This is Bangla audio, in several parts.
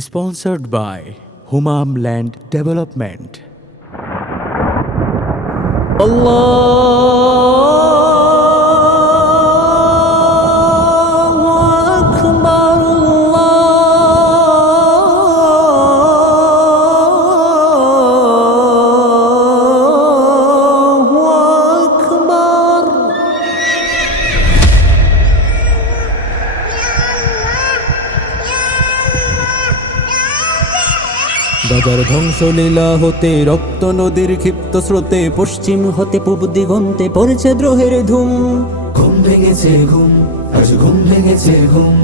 Sponsored by Humam Land Development. Allahu গাজার ধ্বংসলীলা হতে রক্ত নদীর ক্ষিপ্ত স্রোতে পশ্চিম হতে পূব দিগন্তে পড়েছে দ্রোহের ধুম। ঘুম ভেঙেছে ঘুম আজ ঘুম ভেঙেছে ঘুম।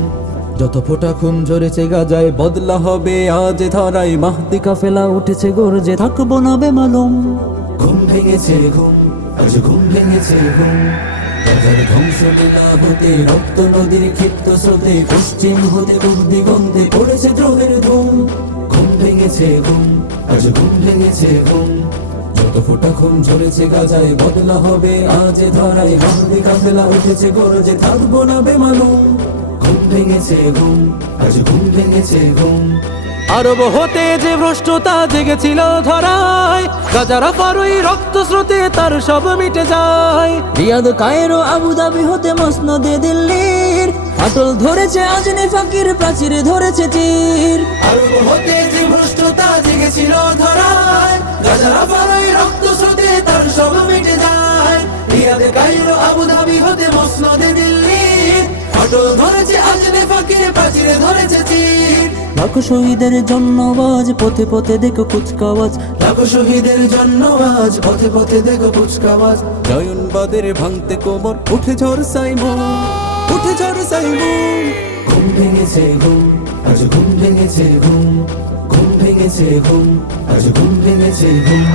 যত ফোটা খুন ঝরেছে গাজায় বদলা হবে আজ ধারায়। মাহদি কাফেলা উঠেছে গর্জে থাকব না বেমালুম। ঘুম ভেঙেছে ঘুম আজ ঘুম ভেঙেছে ঘুম। গাজার ধ্বংসলীলা হতে রক্ত নদীর ক্ষিপ্ত স্রোতে পশ্চিম হতে পূব দিগন্তে পড়েছে দ্রোহের ধুম। ভেঙেছে ঘুম, আজ ঘুম ভেঙেছে ঘুম। যত ফোটা খুন ঝরেছে গাজায় বদলা হবে, আজ ধরাই মাহদি কাফেলা উঠেছে গরজে, থাকব না বেমালুম। ঘুম ভেঙেছে ঘুম, আজ ঘুম ভেঙেছে ঘুম। আরব হতে যে ভ্রষ্টতা জেগেছিল ধরায় গাজারা পারুই রক্ত স্রোতে তার সব মিটে যায়। রিয়াদ কায়রো আবুধাবি হতে মসনদে দিল্লির ফাটল ধরেছে আজনে ফাকির প্রাচীরে ধরেছে তীর। আরব হতে যে ভ্রষ্টতা জেগেছিল ধরায় গাজারা ফারাই রক্ত স্রোতে তার সব মিটে যায়। রিয়াদে কাইরো আবুধাবি হতে মসনদে দিল্লি ফাটল ধরেছে আজনে ফাকির প্রাচীরে ধরেছে লাখো শহীদের জন্য আওয়াজ পথে পথে দেখো কুচকাওয়াজ। লাখো শহীদের জন্য আওয়াজ পথে পথে দেখো কুচকাওয়াজ। জয়নবাদের ভাঙতে কোমর উঠে ঝড় সাইমন উঠে ঝড় সাইমন। ঘুম ভেঙেছে ঘুম আজ ঘুম ভেঙেছে ঘুম। ঘুম ভেঙেছে ঘুম আজ ঘুম ভেঙেছে ঘুম।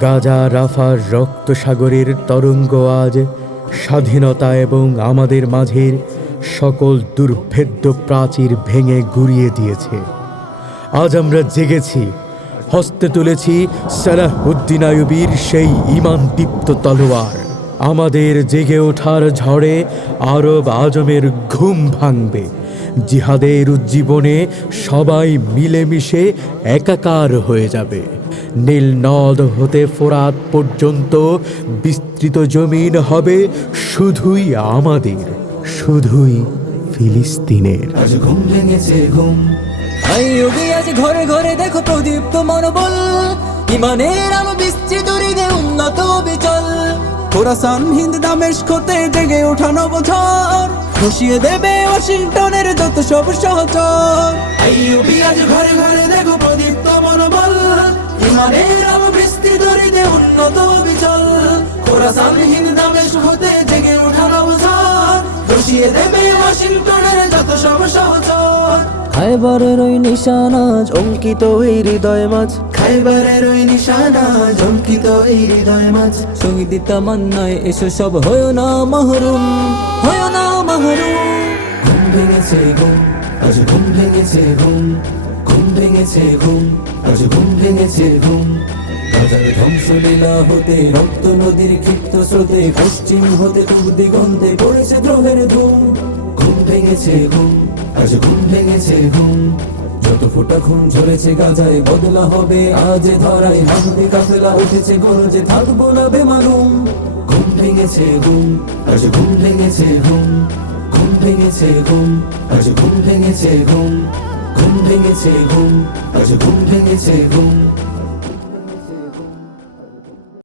গাজা রাফার রক্ত সাগরের তরঙ্গ আজ স্বাধীনতা এবং আমাদের মাঝের সকল দুর্ভেদ্য প্রাচীর ভেঙে গুড়িয়ে দিয়েছে। আজ আমরা জেগেছি, হস্তে তুলেছি সালাহ উদ্দিন আয়ুবীর সেই ইমান দীপ্ত তলোয়ার। আমাদের জেগে ওঠার ঝড়ে আরব আজমের ঘুম ভাঙবে। জিহাদের উজ্জীবনে সবাই মিলেমিশে একাকার হয়ে যাবে। নীল নদ হতে ফোরাত পর্যন্ত বিস্তৃত জমিন হবে শুধুই আমাদের, শুধুই ফিলিস্তিনের। আজ ঘরে ঘরে দেখো প্রদীপ্ত মনোবল। ইমানের আলো বিস্তৃত হৃদে উন্নত বিচল। খোরাসান হিন্দ দামেস্কতে জেগে ওঠানো বছর খুশিয়ে দেবে ওয়াশিংটনের যত সব সহচর। আজ ঘরে ঘরে দেখো প্রদীপ্ত মনোবল। আলো বিস্তৃত হৃদে উন্নত বিচল খোরাসান হিন্দ দামেশ হতে জেগে ওঠানো বছর বসিয়ে দেবে ওয়াশিংটনের যত সব সহচর। খাইবারের ওই নিশানাজ অঙ্কিত এই হৃদয় মাঝ। খাইবারের ওই নিশানা জমকিত এই হৃদয় মাঝ। শহীদি তামান্নায় এসো সব হয় না মাহরুম হয় না মাহরুম। ঘুম ভেঙেছে ঘুম আজ ঘুম ভেঙেছে ঘুম। ভেঙেছে ঘুম, আজ ঘুম ভেঙেছে ঘুম। ধ্বংসলীলা হতে, রক্ত নদীর ক্ষিপ্ত স্রোতে, পশ্চিম হতে দিগন্তে পড়েছে দ্রোহের ধুম। ঘুম ভেঙেছে ঘুম, আজ ঘুম ভেঙেছে ঘুম। যত ফোটা খুন ঝরেছে গাজায়, বদলা হবে আজ ধরাই মাহদি কাফেলা উঠেছে গরজে, থাকব না বেমালুম। ঘুম ভেঙেছে ঘুম, আজ ঘুম ভেঙেছে ঘুম। ঘুম ভেঙেছে ঘুম, আজ ঘুম ভেঙেছে ঘুম। ভেঙেছে ঘুম আজ ঘুম ভেঙেছে ঘুম।